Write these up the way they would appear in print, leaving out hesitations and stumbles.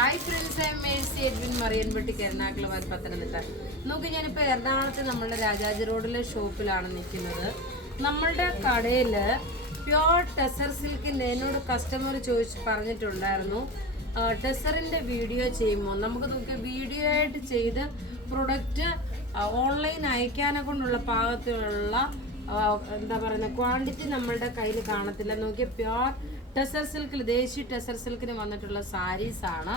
Hi friends, I am Mercy Edwin Mariyanpatti Ernakulam Pathanamthitta. നോക്കി, ഞാനിപ്പോൾ എറണാകുളത്ത് നമ്മളുടെ രാജാജി റോഡിലെ ഷോപ്പിലാണ് നിൽക്കുന്നത്. നമ്മളുടെ കടയിൽ പ്യോർ ടെസർ സിൽക്കിൻ്റെ എന്നോട് കസ്റ്റമർ പറഞ്ഞിട്ടുണ്ടായിരുന്നു ടെസറിൻ്റെ വീഡിയോ ചെയ്യുമ്പോൾ നമുക്ക് നോക്കി വീഡിയോ ആയിട്ട് ചെയ്ത് പ്രൊഡക്റ്റ് ഓൺലൈൻ അയക്കാനെ കൊണ്ടുള്ള പാകത്തിലുള്ള എന്താ പറയുക ക്വാണ്ടിറ്റി നമ്മളുടെ കയ്യിൽ കാണത്തില്ല. നോക്കി, പ്യോർ ടെസർ സിൽക്കിൽ ദേശി ടെസർ സിൽക്കിന് വന്നിട്ടുള്ള സാരീസ് ആണ്.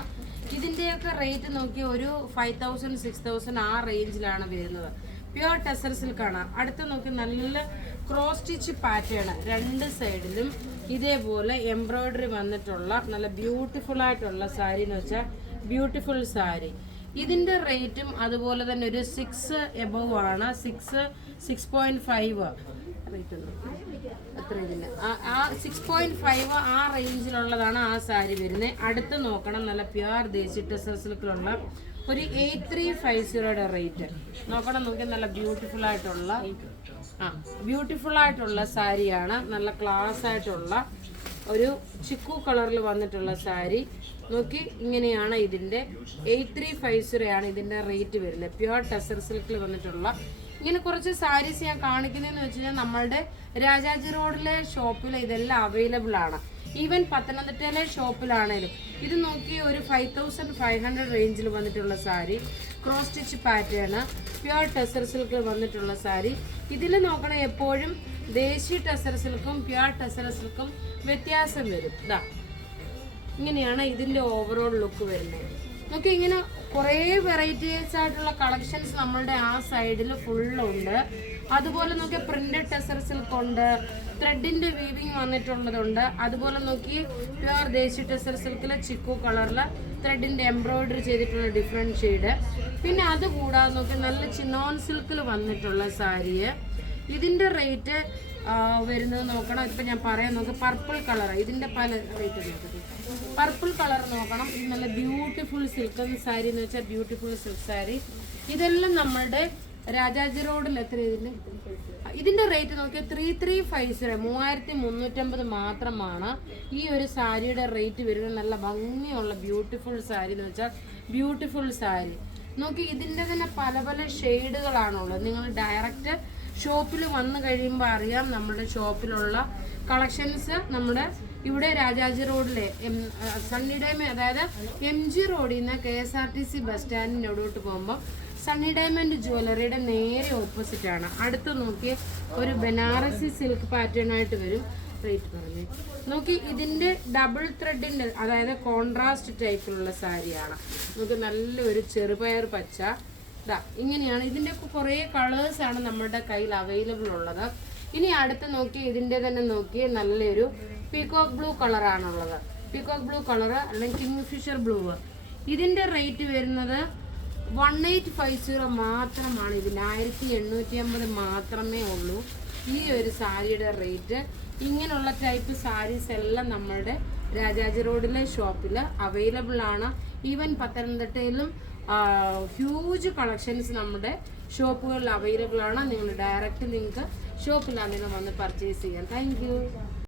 ഇതിൻ്റെയൊക്കെ റേറ്റ് നോക്കി ഒരു 5000 6000 ആ റേഞ്ചിലാണ് വരുന്നത്. പ്യോർ ടെസർ സിൽക്കാണ്. അടുത്ത് നോക്കി നല്ല ക്രോസ് സ്റ്റിച്ച് പാറ്റേൺ, രണ്ട് സൈഡിലും ഇതേപോലെ എംബ്രോയിഡറി വന്നിട്ടുള്ള നല്ല ബ്യൂട്ടിഫുൾ ആയിട്ടുള്ള സാരി എന്ന് വെച്ചാൽ ബ്യൂട്ടിഫുൾ സാരി. ഇതിൻ്റെ റേറ്റും അതുപോലെ തന്നെ ഒരു 6 എബവ് ആണ്. 6.5 റേറ്റ് എത്ര ഇതിന് 6.5 ആ റേഞ്ചിലുള്ളതാണ് ആ സാരി വരുന്നത്. അടുത്ത് നോക്കണം, നല്ല പ്യുവർ ദേശി ടെസർ സിൽക്കിലുള്ള ഒരു 8350 റേറ്റ് നോക്കണം. നോക്കി, നല്ല ബ്യൂട്ടിഫുൾ ആയിട്ടുള്ള സാരിയാണ്. നല്ല ക്ലാസ് ആയിട്ടുള്ള ഒരു ചിക്കു കളറിൽ വന്നിട്ടുള്ള സാരി. നോക്കി, ഇങ്ങനെയാണ് ഇതിൻ്റെ 8350 ആണ് ഇതിൻ്റെ റേറ്റ് വരുന്നത്. പ്യുവർ ടെസർ സിൽക്കിൽ വന്നിട്ടുള്ള ഇങ്ങനെ കുറച്ച് സാരീസ് ഞാൻ കാണിക്കുന്നതെന്ന് വെച്ച് കഴിഞ്ഞാൽ നമ്മളുടെ രാജാജി റോഡിലെ ഷോപ്പിൽ ഇതെല്ലാം അവൈലബിൾ ആണ്. ഈവൻ പത്തനംതിട്ടയിലെ ഷോപ്പിലാണേലും ഇത് നോക്കി ഒരു 5500 റേഞ്ചിൽ വന്നിട്ടുള്ള sari, cross stitch pattern, pure tussar സിൽക്കിൽ വന്നിട്ടുള്ള സാരി. ഇതിൽ നോക്കണം, എപ്പോഴും ദേശി ടെസർ സിൽക്കും പ്യുവർ ടെസർ സിൽക്കും വ്യത്യാസം വരും. ഇതാ ഇങ്ങനെയാണ് ഇതിൻ്റെ ഓവറോൾ ലുക്ക് വരുന്നത്. നോക്കി, ഇങ്ങനെ കുറേ വെറൈറ്റീസ് ആയിട്ടുള്ള കളക്ഷൻസ് നമ്മളുടെ ആ സൈഡിൽ ഫുള്ളുണ്ട്. അതുപോലെ നോക്കി, പ്രിന്റഡ് ടെസർ സിൽക്ക് ഉണ്ട്, ത്രെഡിന്റെ വീവിങ് വന്നിട്ടുള്ളതുണ്ട്. അതുപോലെ നോക്കി, പ്യുവർ ദേശി ടെസർ സിൽക്കിലെ ചിക്കു കളറിൽ ത്രെഡിന്റെ എംബ്രോയിഡറി ചെയ്തിട്ടുള്ള ഡിഫറെൻറ്റ് ഷെയ്ഡ്. പിന്നെ അതുകൂടാതെ നോക്കി, നല്ല ചിനോൺ സിൽക്കിൽ വന്നിട്ടുള്ള സാരി. ഇതിൻ്റെ റേറ്റ് വരുന്നത് നോക്കണം. ഇപ്പം ഞാൻ പറയാൻ നോക്കി, പർപ്പിൾ കളർ, ഇതിൻ്റെ പല റേറ്റ് നോക്കി. പർപ്പിൾ കളർ നോക്കണം. ഇത് നല്ല ബ്യൂട്ടിഫുൾ സിൽക്കൻ സാരി എന്ന് വെച്ചാൽ ബ്യൂട്ടിഫുൾ സിൽക്ക് സാരി. ഇതെല്ലാം നമ്മളുടെ രാജാജി റോഡിൽ എത്ര ഇതിൻ്റെ റേറ്റ് നോക്കിയാൽ 3350 3350 മാത്രമാണ് ഈ ഒരു സാരിയുടെ റേറ്റ് വരുന്നത്. നല്ല ഭംഗിയുള്ള ബ്യൂട്ടിഫുൾ സാരി എന്ന് വെച്ചാൽ ബ്യൂട്ടിഫുൾ സാരി. നോക്കി, ഇതിൻ്റെ തന്നെ പല പല ഷെയ്ഡുകളാണുള്ളത്. നിങ്ങൾ ഡയറക്റ്റ് ഷോപ്പിൽ വന്നു കഴിയുമ്പോൾ അറിയാം നമ്മുടെ ഷോപ്പിലുള്ള കളക്ഷൻസ്. നമ്മുടെ ഇവിടെ രാജാജി റോഡിലെ സണ്ണി ഡയമണ്ട്, അതായത് MG റോഡിൽ നിന്ന് KSRTC ബസ് സ്റ്റാൻഡിനോടോട്ട് പോകുമ്പോൾ സണ്ണി ഡയമണ്ട് ജ്വല്ലറിയുടെ നേരെ ഓപ്പോസിറ്റ് ആണ്. അടുത്ത് നോക്കി, ഒരു ബനാറസി സിൽക്ക് പാറ്റേൺ ആയിട്ട് വരും. റേറ്റ് പറഞ്ഞു നോക്കി, ഇതിൻ്റെ ഡബിൾ ത്രെഡിൻ്റെ, അതായത് കോൺട്രാസ്റ്റ് ടൈപ്പിലുള്ള സാരിയാണ്. നമുക്ക് നല്ലൊരു ചെറുപയർ പച്ച, ഇതാ ഇങ്ങനെയാണ്. ഇതിൻ്റെ കുറേ കളേഴ്സാണ് നമ്മുടെ കയ്യിൽ അവൈലബിൾ ഉള്ളത്. ഇനി അടുത്ത് നോക്കി, ഇതിൻ്റെ തന്നെ നോക്കി നല്ലൊരു പീകോക്ക് ബ്ലൂ കളറാണുള്ളത്. പീകോക്ക് ബ്ലൂ കളർ അല്ലെങ്കിൽ കിങ്ഫിഷർ ബ്ലൂ. ഇതിൻ്റെ റേറ്റ് വരുന്നത് 1850 മാത്രമാണ്. ഇതിൽ 1850 മാത്രമേ ഉള്ളൂ ഈ ഒരു സാരിയുടെ റേറ്റ്. ഇങ്ങനെയുള്ള ടൈപ്പ് സാരീസ് എല്ലാം നമ്മളുടെ രാജാജി റോഡിലെ ഷോപ്പിൽ അവൈലബിൾ ആണ്. ഈവൻ പത്തനംതിട്ടയിലും ഹ്യൂജ് കളക്ഷൻസ് നമ്മുടെ ഷോപ്പുകളിൽ അവൈലബിൾ ആണ്. നിങ്ങൾ ഡയറക്റ്റ് ലിങ്ക് ഷോപ്പിലാണ് നിങ്ങൾ വന്ന് പർച്ചേസ് ചെയ്യാൻ. Thank you.